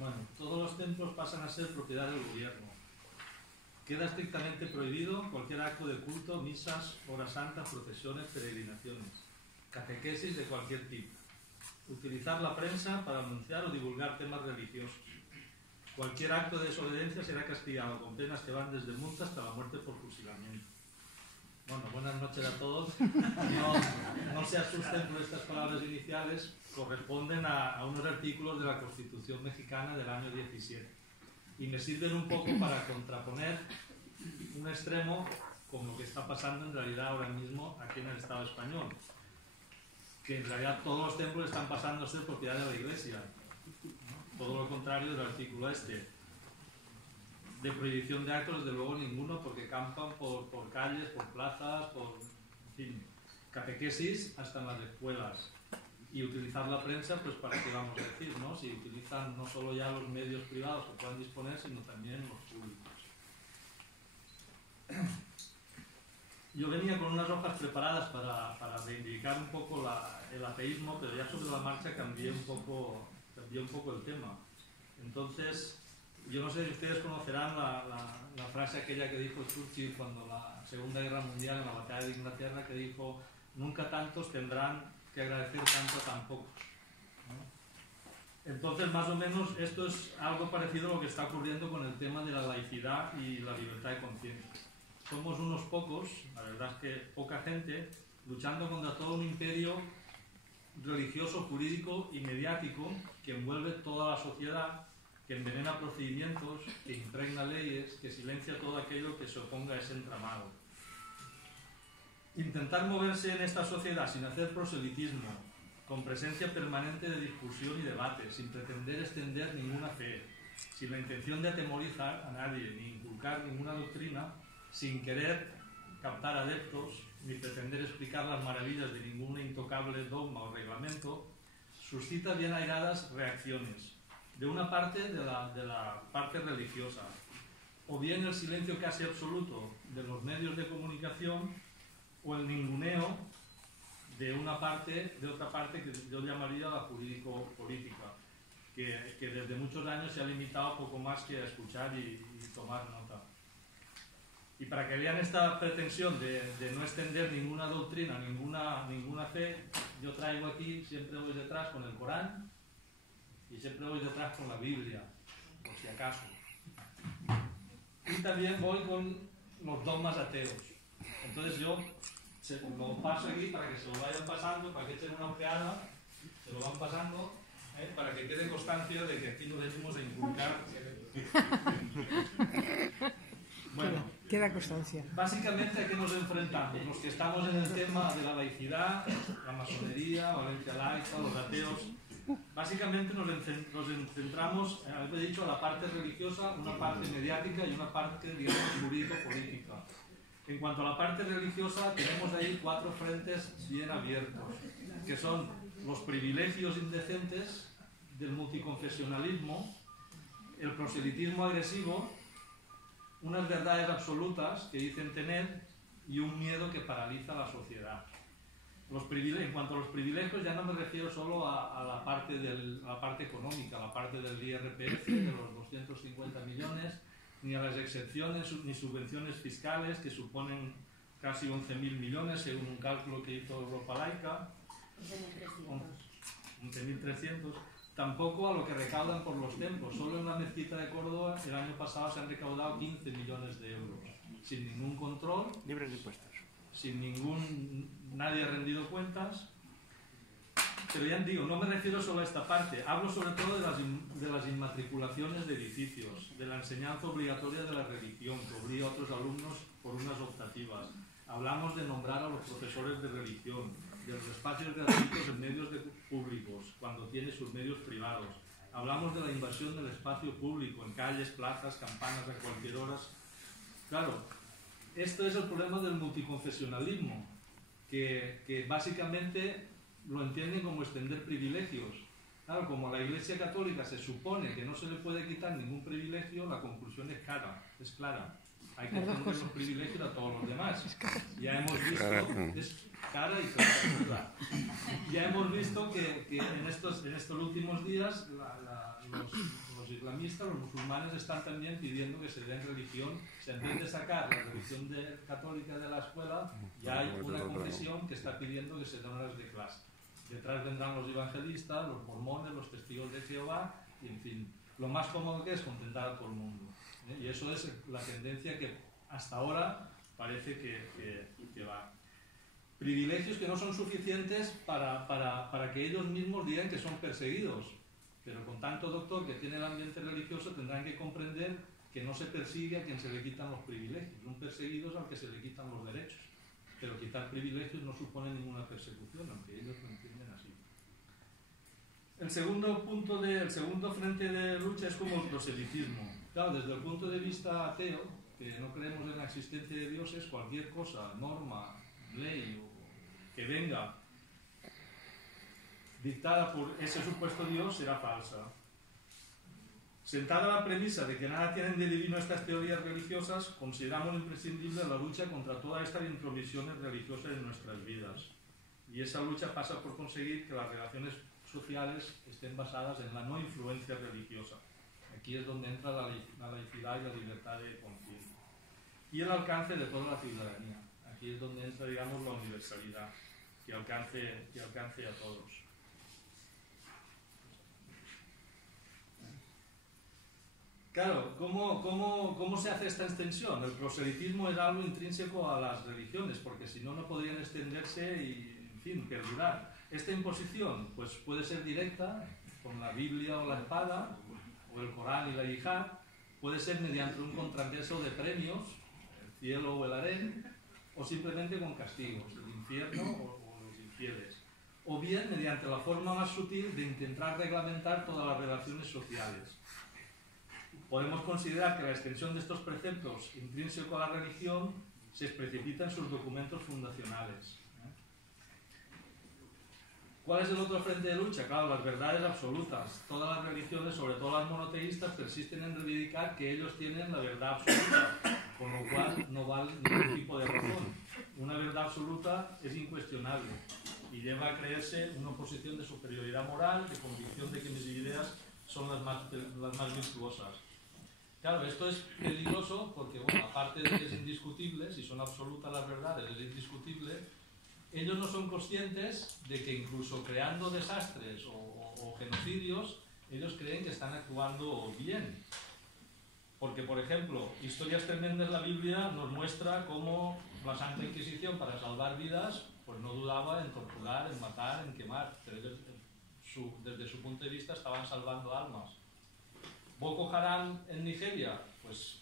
Bueno, todos los templos pasan a ser propiedad del gobierno. Queda estrictamente prohibido cualquier acto de culto, misas, horas santas, procesiones, peregrinaciones, catequesis de cualquier tipo. Utilizar la prensa para anunciar o divulgar temas religiosos. Cualquier acto de desobediencia será castigado con penas que van desde multa hasta la muerte por fusilamiento. Bueno, buenas noches a todos. No se asusten por estas palabras iniciales, corresponden a unos artículos de la Constitución mexicana del año 17 y me sirven un poco para contraponer un extremo con lo que está pasando en realidad ahora mismo aquí en el Estado español, que en realidad todos los templos están pasando a ser propiedad de la Iglesia, ¿no? Todo lo contrario del artículo este. De prohibición de actos, desde luego ninguno, porque campan por calles, por plazas, por, en fin, catequesis hasta en las escuelas. Y utilizar la prensa, pues para qué vamos a decir, ¿no? Si utilizan no solo ya los medios privados que puedan disponer, sino también los públicos. Yo venía con unas hojas preparadas para reivindicar un poco el ateísmo, pero ya sobre la marcha cambié un poco el tema. Entonces, yo no sé si ustedes conocerán la frase aquella que dijo Churchill cuando la Segunda Guerra Mundial, en la batalla de Inglaterra, que dijo: nunca tantos tendrán que agradecer tanto a tan pocos, ¿no? Entonces, más o menos, esto es algo parecido a lo que está ocurriendo con el tema de la laicidad y la libertad de conciencia. Somos unos pocos, la verdad es que poca gente, luchando contra todo un imperio religioso, jurídico y mediático que envuelve toda la sociedad, que envenena procedimientos, que impregna leyes, que silencia todo aquello que se oponga a ese entramado. Intentar moverse en esta sociedad sin hacer proselitismo, con presencia permanente de discusión y debate, sin pretender extender ninguna fe, sin la intención de atemorizar a nadie, ni inculcar ninguna doctrina, sin querer captar adeptos, ni pretender explicar las maravillas de ningún intocable dogma o reglamento, suscita bien airadas reacciones de una parte de la parte religiosa, o bien el silencio casi absoluto de los medios de comunicación, o el ninguneo de otra parte que yo llamaría la jurídico-política, que desde muchos años se ha limitado poco más que a escuchar y tomar nota. Y para que vean esta pretensión de no extender ninguna doctrina, ninguna fe, yo traigo aquí, siempre voy detrás con el Corán y siempre voy detrás con la Biblia, por si acaso. Y también voy con los dogmas ateos. Entonces yo lo paso aquí para que se lo vayan pasando, para que echen una ojeada, se lo van pasando, para que quede constancia de que aquí nos decimos a inculcar. Bueno, queda constancia. Básicamente, ¿a qué nos enfrentamos? Los que estamos en el tema de la laicidad, la masonería, Valencia laica, los ateos. Básicamente nos centramos, he dicho, a la parte religiosa, una parte mediática y una parte, digamos, jurídico-política. En cuanto a la parte religiosa, tenemos ahí 4 frentes bien abiertos, que son los privilegios indecentes del multiconfesionalismo, el proselitismo agresivo, unas verdades absolutas que dicen tener y un miedo que paraliza a la sociedad. En cuanto a los privilegios, ya no me refiero solo a la parte económica, a la parte del IRPF, de los 250 millones, ni a las exenciones ni subvenciones fiscales, que suponen casi 11.000 millones, según un cálculo que hizo Europa Laica. 11.300. Tampoco a lo que recaudan por los templos. Solo en la mezquita de Córdoba el año pasado se han recaudado 15 millones de euros, sin ningún control, libres de impuestos, nadie ha rendido cuentas. Pero ya digo, no me refiero solo a esta parte, hablo sobre todo de las inmatriculaciones de edificios, de la enseñanza obligatoria de la religión, que obliga a otros alumnos por unas optativas. Hablamos de nombrar a los profesores de religión, de los espacios gratuitos en medios públicos, cuando tiene sus medios privados. Hablamos de la invasión del espacio público, en calles, plazas, campanas, a cualquier hora. Claro, esto es el problema del multiconfesionalismo, que básicamente lo entienden como extender privilegios. Claro, como la Iglesia Católica se supone que no se le puede quitar ningún privilegio, la conclusión es clara. Hay que extender los privilegios a todos los demás. Ya hemos visto, es cara y clara. Ya hemos visto que en estos últimos días los islamistas, los musulmanes están también pidiendo que se den religión. Se entiende sacar la religión católica de la escuela, ya hay una confesión que está pidiendo que se den horas de clase. Detrás vendrán los evangelistas, los mormones, los testigos de Jehová, y en fin, lo más cómodo que es contentar a todo el mundo. Y eso es la tendencia que hasta ahora parece que va. Privilegios que no son suficientes para que ellos mismos digan que son perseguidos. Pero con tanto doctor que tiene el ambiente religioso tendrán que comprender que no se persigue a quien se le quitan los privilegios. Un perseguido es al que se le quitan los derechos. Pero quitar privilegios no supone ninguna persecución, aunque ellos lo entienden así. El segundo frente de lucha es como el proselitismo. Claro, desde el punto de vista ateo, que no creemos en la existencia de dioses, cualquier cosa, norma, ley o que venga dictada por ese supuesto Dios será falsa. Sentada la premisa de que nada tienen de divino estas teorías religiosas, consideramos imprescindible la lucha contra todas estas intromisiones religiosas en nuestras vidas. Y esa lucha pasa por conseguir que las relaciones sociales estén basadas en la no influencia religiosa. Aquí es donde entra la laicidad y la libertad de conciencia. Y el alcance de toda la ciudadanía. Aquí es donde entra, digamos, la universalidad, que alcance a todos. Claro, ¿cómo se hace esta extensión? El proselitismo es algo intrínseco a las religiones, porque si no, no podrían extenderse y, en fin, perdurar. Esta imposición pues, puede ser directa, con la Biblia o la espada, o el Corán y la yihad, puede ser mediante un contrapeso de premios, el cielo o el harén, o simplemente con castigos, el infierno o los infieles. O bien mediante la forma más sutil de intentar reglamentar todas las relaciones sociales. Podemos considerar que la extensión de estos preceptos intrínsecos a la religión se precipita en sus documentos fundacionales. ¿Cuál es el otro frente de lucha? Claro, las verdades absolutas. Todas las religiones, sobre todo las monoteístas, persisten en reivindicar que ellos tienen la verdad absoluta, con lo cual no vale ningún tipo de razón. Una verdad absoluta es incuestionable y lleva a creerse una posición de superioridad moral, de convicción de que mis ideas son las más virtuosas. Claro, esto es peligroso porque, bueno, aparte de que es indiscutible, si son absolutas las verdades, es indiscutible, ellos no son conscientes de que incluso creando desastres o genocidios, ellos creen que están actuando bien. Porque, por ejemplo, Historias Tremendas, la Biblia nos muestra cómo la Santa Inquisición, para salvar vidas, pues no dudaba en torturar, en matar, en quemar. Pero ellos, desde su punto de vista, estaban salvando almas. Boko Haram en Nigeria, pues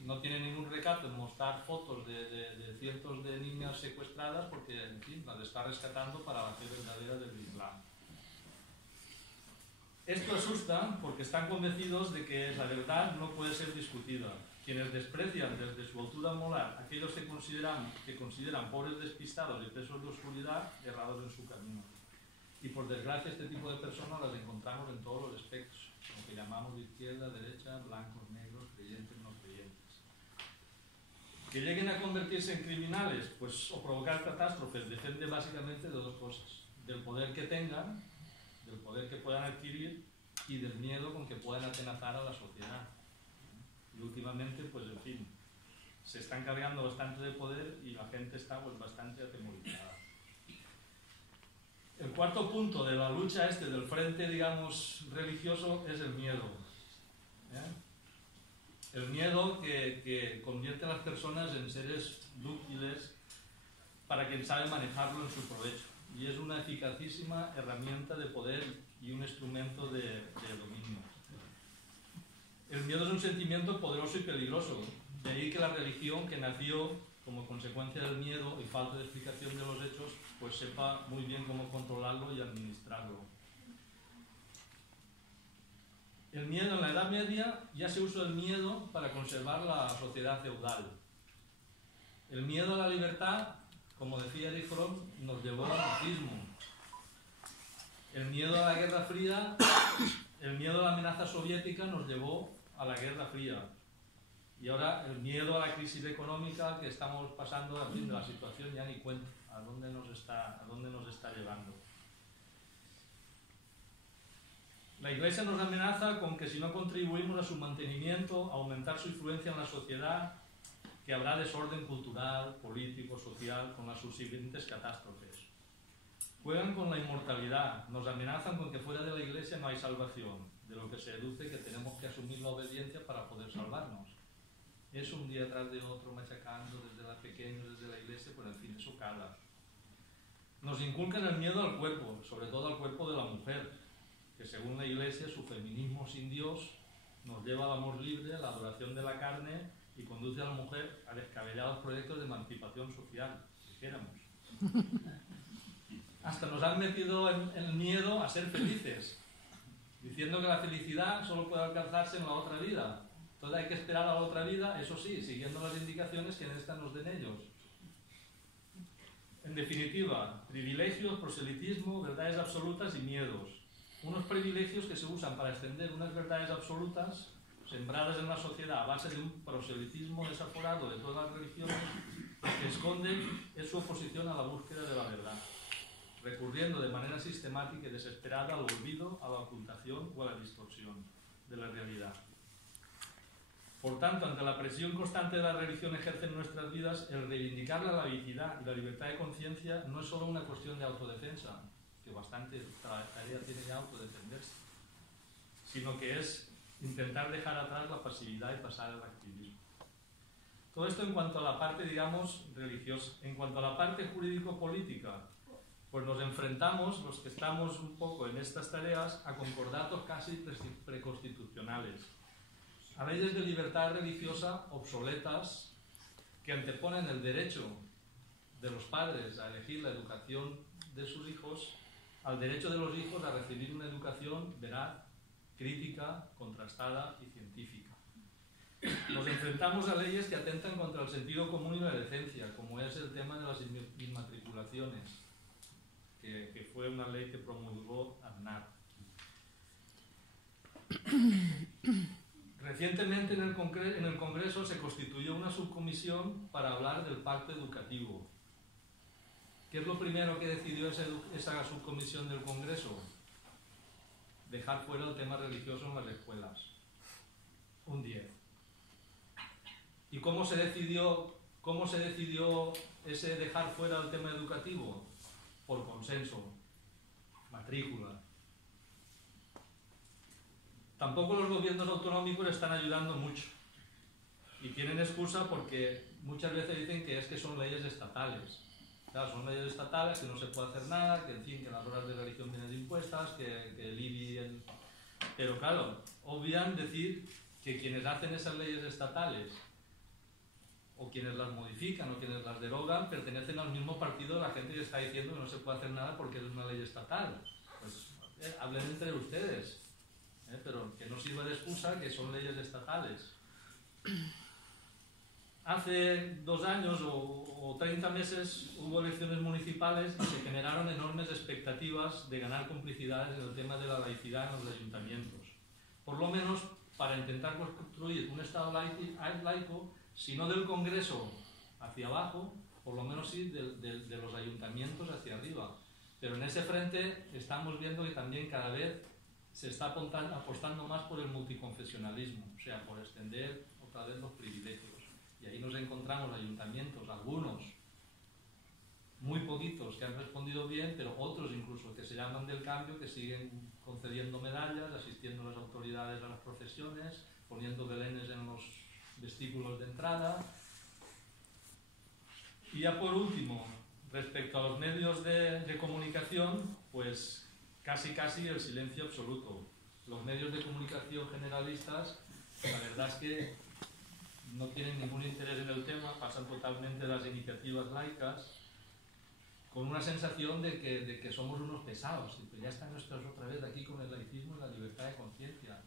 no tiene ningún recato en mostrar fotos de cientos de niñas secuestradas porque, en fin, las está rescatando para la fe verdadera del Islam. Esto asusta porque están convencidos de que la verdad no puede ser discutida. Quienes desprecian desde su altura moral aquellos que consideran pobres despistados y presos de oscuridad, errados en su camino. Y por desgracia este tipo de personas las encontramos en todos los espectros, lo que llamamos de izquierda, derecha, blancos, negros, creyentes, no creyentes. Que lleguen a convertirse en criminales o provocar catástrofes depende básicamente de dos cosas: del poder que tengan, del poder que puedan adquirir y del miedo con que puedan atenazar a la sociedad. Y últimamente, pues en fin, se están cargando bastante de poder y la gente está pues bastante atemorizada. El cuarto punto de la lucha del frente, digamos, religioso es el miedo. El miedo que convierte a las personas en seres dúctiles para quien sabe manejarlo en su provecho. Y es una eficacísima herramienta de poder y un instrumento de dominio. El miedo es un sentimiento poderoso y peligroso. De ahí que la religión, que nació como consecuencia del miedo y falta de explicación de los hechos, pues sepa muy bien cómo controlarlo y administrarlo. El miedo en la Edad Media ya se usó el miedo para conservar la sociedad feudal. El miedo a la libertad, como decía Erich Fromm, nos llevó al nazismo. El miedo a la Guerra Fría, el miedo a la amenaza soviética nos llevó a la Guerra Fría. Y ahora el miedo a la crisis económica que estamos pasando, a fin de la situación, ya ni cuenta a dónde nos está llevando. La Iglesia nos amenaza con que si no contribuimos a su mantenimiento, a aumentar su influencia en la sociedad, que habrá desorden cultural, político, social, con las subsiguientes catástrofes. Juegan con la inmortalidad, nos amenazan con que fuera de la Iglesia no hay salvación, de lo que se deduce que tenemos que asumir la obediencia para poder salvarnos. Es un día tras de otro machacando desde la pequeña, desde la Iglesia, por el fin eso cala. Nos inculcan el miedo al cuerpo, sobre todo al cuerpo de la mujer, que según la Iglesia su feminismo sin Dios nos lleva al amor libre, a la adoración de la carne y conduce a la mujer a descabellados proyectos de emancipación social, dijéramos. Hasta nos han metido en el miedo a ser felices, diciendo que la felicidad solo puede alcanzarse en la otra vida. Entonces hay que esperar a la otra vida, eso sí, siguiendo las indicaciones que en esta nos den ellos. En definitiva, privilegios, proselitismo, verdades absolutas y miedos. Unos privilegios que se usan para extender unas verdades absolutas sembradas en la sociedad a base de un proselitismo desaforado de todas las religiones que esconden es su oposición a la búsqueda de la verdad, recurriendo de manera sistemática y desesperada al olvido, a la ocultación o a la distorsión de la realidad. Por tanto, ante la presión constante de la religión ejerce en nuestras vidas, el reivindicar la laicidad y la libertad de conciencia no es solo una cuestión de autodefensa, que bastante tarea tiene ya autodefenderse, sino que es intentar dejar atrás la pasividad y pasar al activismo. Todo esto en cuanto a la parte, digamos, religiosa. En cuanto a la parte jurídico-política, pues nos enfrentamos, los que estamos un poco en estas tareas, a concordatos casi preconstitucionales, a leyes de libertad religiosa obsoletas que anteponen el derecho de los padres a elegir la educación de sus hijos al derecho de los hijos a recibir una educación veraz, crítica, contrastada y científica. Nos enfrentamos a leyes que atentan contra el sentido común y la decencia, como es el tema de las inmatriculaciones, que fue una ley que promulgó Aznar. Recientemente en el Congreso se constituyó una subcomisión para hablar del pacto educativo. ¿Qué es lo primero que decidió esa subcomisión del Congreso? Dejar fuera el tema religioso en las escuelas. Un 10. ¿Y cómo se decidió ese dejar fuera el tema educativo? Por consenso. Matrícula. Tampoco los gobiernos autonómicos están ayudando mucho. Y tienen excusa porque muchas veces dicen que son leyes estatales. Claro, son leyes estatales, que no se puede hacer nada, que en fin, que las horas de religión vienen impuestas, que el IBI... Pero claro, obvian decir que quienes hacen esas leyes estatales, o quienes las modifican, o quienes las derogan, pertenecen al mismo partido de la gente que está diciendo que no se puede hacer nada porque es una ley estatal. Pues hablen entre ustedes, pero que no sirva de excusa que son leyes estatales. Hace 2 años o 30 meses hubo elecciones municipales y se generaron enormes expectativas de ganar complicidades en el tema de la laicidad en los ayuntamientos. Por lo menos para intentar construir un Estado laico, si no del Congreso hacia abajo, por lo menos sí de los ayuntamientos hacia arriba. Pero en ese frente estamos viendo que también cada vez se está apostando más por el multiconfesionalismo, o sea, por extender otra vez los privilegios. Y ahí nos encontramos ayuntamientos, algunos, muy poquitos, que han respondido bien, pero otros incluso que se llaman del cambio, que siguen concediendo medallas, asistiendo a las autoridades a las procesiones, poniendo belenes en los vestíbulos de entrada. Y ya por último, respecto a los medios de comunicación, pues casi el silencio absoluto. Los medios de comunicación generalistas, la verdad es que no tienen ningún interés en el tema, pasan totalmente las iniciativas laicas, con una sensación de que somos unos pesados, y pues ya están estos otra vez aquí con el laicismo y la libertad de conciencia.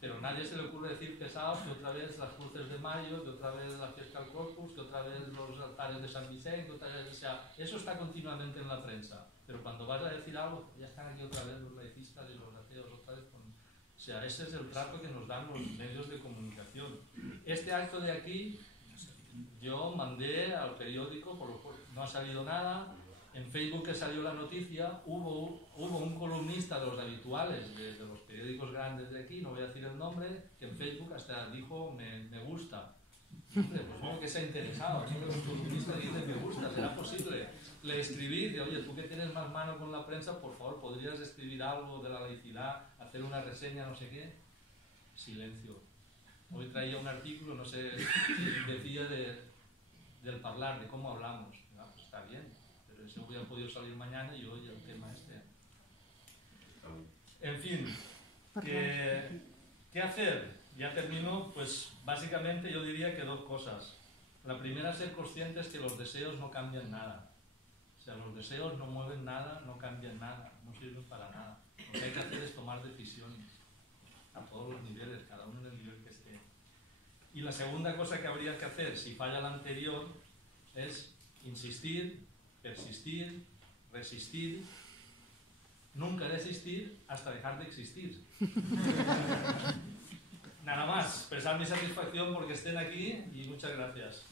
Pero a nadie se le ocurre decir pesados, que otra vez las cruces de mayo, que otra vez la fiesta del Corpus, que otra vez los altares de San Vicente, que otra vez, o sea, eso está continuamente en la prensa. Pero cuando vas a decir algo, ya están aquí otra vez los laicistas y los ateos otra vez con... O sea, ese es el trato que nos dan los medios de comunicación. Este acto de aquí, yo mandé al periódico, por lo cual no ha salido nada. En Facebook, que salió la noticia, hubo un columnista de los habituales de los periódicos grandes de aquí, no voy a decir el nombre, que en Facebook hasta dijo me gusta. Hombre, pues bueno, que se ha interesado, siempre un columnista dice me gusta, ¿será posible? Le escribí, de oye, tú que tienes más mano con la prensa, por favor, ¿podrías escribir algo de la laicidad, hacer una reseña, no sé qué? Silencio. Hoy traía un artículo, no sé, decía del hablar, de cómo hablamos. Ah, pues está bien, pero eso hubiera podido salir mañana y hoy el tema este. En fin, ¿qué hacer? Ya termino, pues básicamente yo diría que dos cosas. La primera, ser conscientes que los deseos no cambian nada. O sea, los deseos no mueven nada, no cambian nada, no sirven para nada. Lo que hay que hacer es tomar decisiones a todos los niveles, cada uno en el nivel que esté. Y la segunda cosa que habría que hacer, si falla la anterior, es insistir, persistir, resistir, nunca desistir hasta dejar de existir. Nada más, expresar mi satisfacción porque estén aquí y muchas gracias.